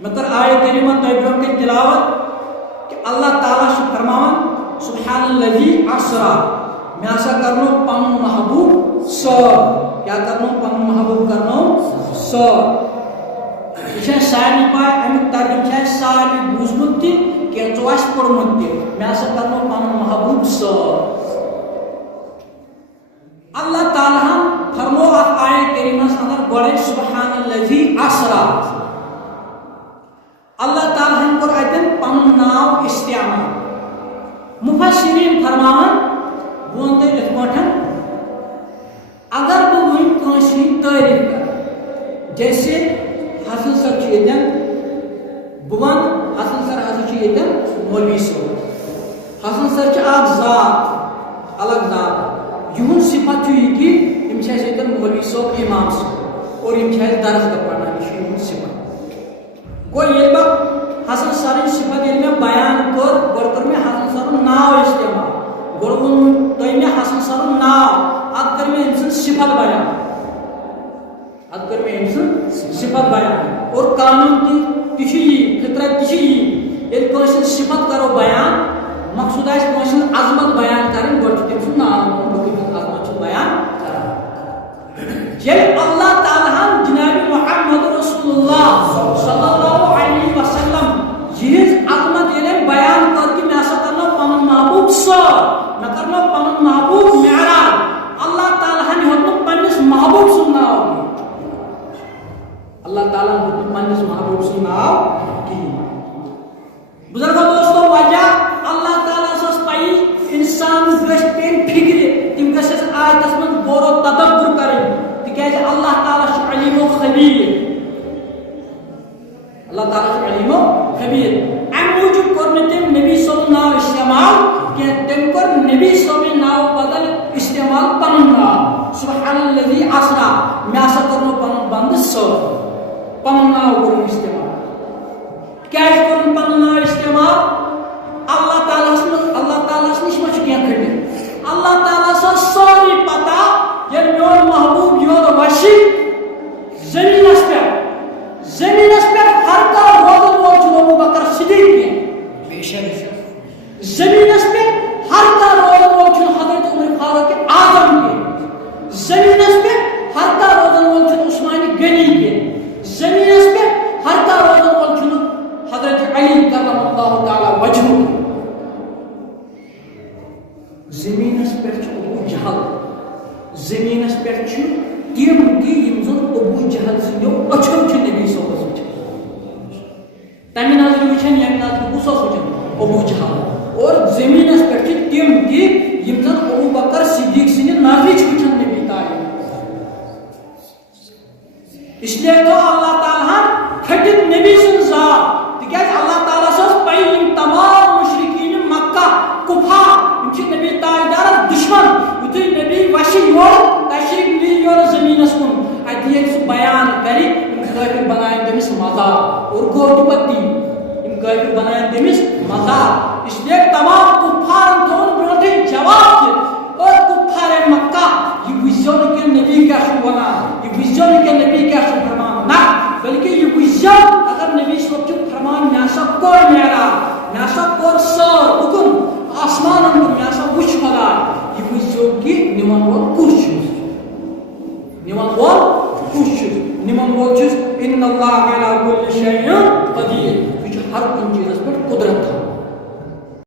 مگر آیت کریمہ طیبہ کی تلاوت کہ اللہ تعالیٰ سے فرمان سبحان الذی اسرا میں ایسا کرنو پن محبوب سور کیا کرنو پن محبوب کرنو سور یہ سارے پائے امیک ترجمہ ہے سارے بوزمت تھی کینچو آس پڑھمت تھی میں ایسا کرنو پن محبوب سور اللہ تعالیٰ فرمو آیت کریمہ اندر گوڑے سبحان الذی اسرا اللہ تعالیٰ ہم کر اتن پن ناو استعمال مفسرین فرمان بونتے لکھوٹن اگر وہ ون کنسی تعریف کر جیسے حسن سر چیتن بوان حسن سر حسن چیتن مولوی صاحب حسن سر چھ اک ذات الگ ذات یہن صفت چھ یہ کہ یم چھ ایتن مولوی صاحب امام صاحب اور یم چھ درس گہ پڑھان یہ یہن صفت گو یہ بات حسن سر صفت یل میں بیان کر گوڑ کر میں حسن سر ناو استعمال گوڑ تو میں حسن سر ناو اد کر میں انسان صفت بیان اد کر میں انسان صفت بیان اور قانون تھی فطرت تھی یل کونسن صفت کرو بیان مقصود آس کونسن عظمت بیان کریں گوڑ تم سن ناو عظمت بیان کریں یل اللہ تعالیٰ جناب محمد رسول اللہ صلی اللہ علیہ وسلم یہ عظمت یہ بیان کر کے میں کرنا پن محبوب سور میں کرنا پن محبوب معراج اللہ تعالیٰ نے ہوتا پنس محبوب سن ناو اللہ تعالیٰ نے ہوتا پنس محبوب سن ناو کی بزرگوں دوستوں وجہ اللہ تعالیٰ سس پائی انسان گھس پین فکر تم گھس آیتس من غور و تدبر کریں تکیاز اللہ تعالیٰ علیم و خبیر اللہ تعالیٰ علیم و خبیر ام موجود کرنے تم نبی صلی اللہ علیہ استعمال کہ تم کر نبی صلی اللہ علیہ بدل استعمال پنن ناو سبحان الذی اسرا میں ایسا کرنو پنن بند سور پنن ناو کرن استعمال کیا کرن پنن ناو استعمال اللہ تعالیٰ نش مچ کیا کھڑی اللہ تعالیٰ سے سوری پتا یہ میون محبوب یور وشی زمینس پہ ہر کا روزن وول ابو بکر صدیق کی بے شک زمینس پہ ہر کا روزن وول حضرت عمر فاروق اعظم کی زمینس پہ ہر کا روزن وول عثمان غنی کی زمینس پہ ہر کا روزن وول حضرت علی کرم اللہ تعالی وجہہ زمینس پہ ابو جہل زمینس پہ تم تم زن ابو جہل سندو اچھو نبی صاحب تمہ نظر وچن یم نظر کس وچن ابو جہل اور زمینس پہ تم زن ابو بکر صدیق سند نظر وچن نبی تعلیم اس لیے تو اللہ تعالیٰ کھٹت نبی سن ذات تکیاز اللہ تعالیٰ سس پائی تمام مشرکین مکہ کفار نبی تاجدار دشمن یتھے نبی وشی یور تشریف لی یور زمینس کن اتہ سہ بیان کر کافر بنائیں تمس مزاق اور گو پتی کافر بنائیں تمس مزاق اس لیے تمام کفار دون برونٹے جواب دے اور کفار مکہ یہ ویژن کے نبی کیا چھ ونان یہ ویژن کے نبی کیا چھ فرمان نہ بلکہ یہ ویژن اگر نبی صلی اللہ علیہ وسلم فرمان ناسا کوئی معراج ناسا کور سور حکم آسمان میں وچ خدا یہ وچو کہ نمان وول کس نمان وول کس نمان وول ان اللہ علی کل شیء قدیر یہ ہر کن چیز پر قدرت